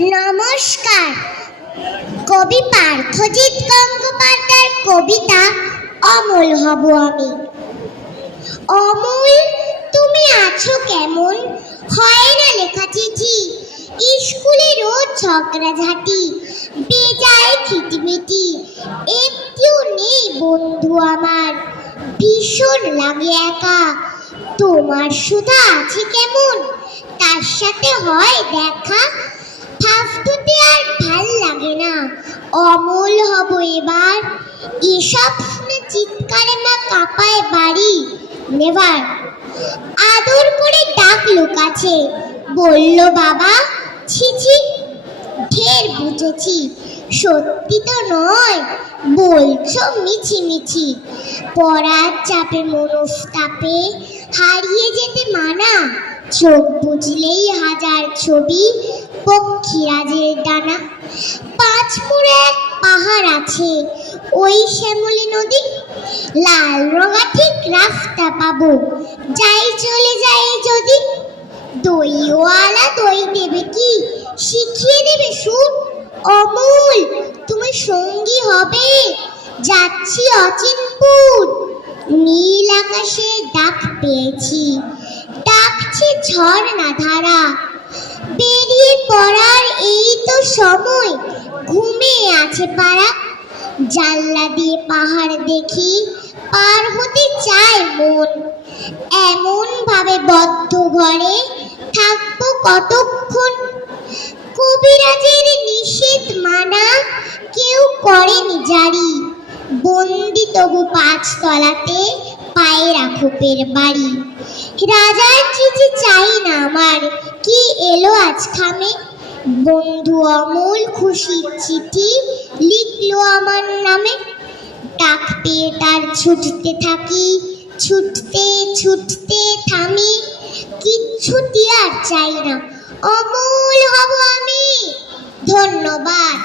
নমস্কার। কবি পার্থজিৎ গঙ্গোপাধ্যায়ের কবিতা অমল হব আমি। অমল তুমি আছো কেমন, হয় না লেখা চিঠি, স্কুলে রোজ ঝগড়াঝাটি, বেজায় খিটমিটি, একটিও নেই বন্ধু আমার, ভীষণ লাগে একা। তোমার সুধা আছে কেমন, তার সাথে হয় দেখা, ফাফটুতে আর ভাল লাগে না, অমল হব এবার। এসব শুনে চিৎকারে মা কাঁপায় বাড়ি, নেভার। আদর করে ডাকলো কাছে, বলল বাবা, ছিছি, ঢের বুঝেছি, সত্যি তো নয়, বলছো মিছিমিছি। পড়ার চাপে মনস্তাপে হারিয়ে যেতে মানা, চোখ বুঝলেই হাজার ছবি পক্ষীরাজের ডানা। পাঁচমুড়ে এক পাহাড় আছে, ওই শ্যামলী নদী, লাল রঙা ঠিক রাস্তা পাবো, যাই চলে যাই যদি। দইওয়ালা দই দেবে কি, শিখিয়ে দেবে সুর, অমূল তুমি সঙ্গী হবে, যাচ্ছি অচিনপুর। নীল আকাশে ডাক পেয়েছি, ডাকছে ঝর্ণা ধারা, বেরিয়ে পড়ার এই তো সময়, ঘুমিয়ে আছে পাড়া। জানলা দিয়ে পাহাড় দেখি, পার হতে চায় মন, এমন ভাবে বদ্ধ ঘরে থাকবো কতক্ষণ। কবিরাজের নিষেধ মানা কেউ করেনি জারি, বন্দি তবু 5 তলাতে পায়রা খোপের বাড়ি। রাজার চিঠি চাই না আমার, কি এলো আজ খামে, বন্ধু অমল খুশির চিঠি লিখলো আমার নামে। ডাক পেয়ে তার ছুটতে থাকি, ছুটতে ছুটতে থামি, কিচ্ছুটি আর চাই না, অমল হব আমি। ধন্যবাদ।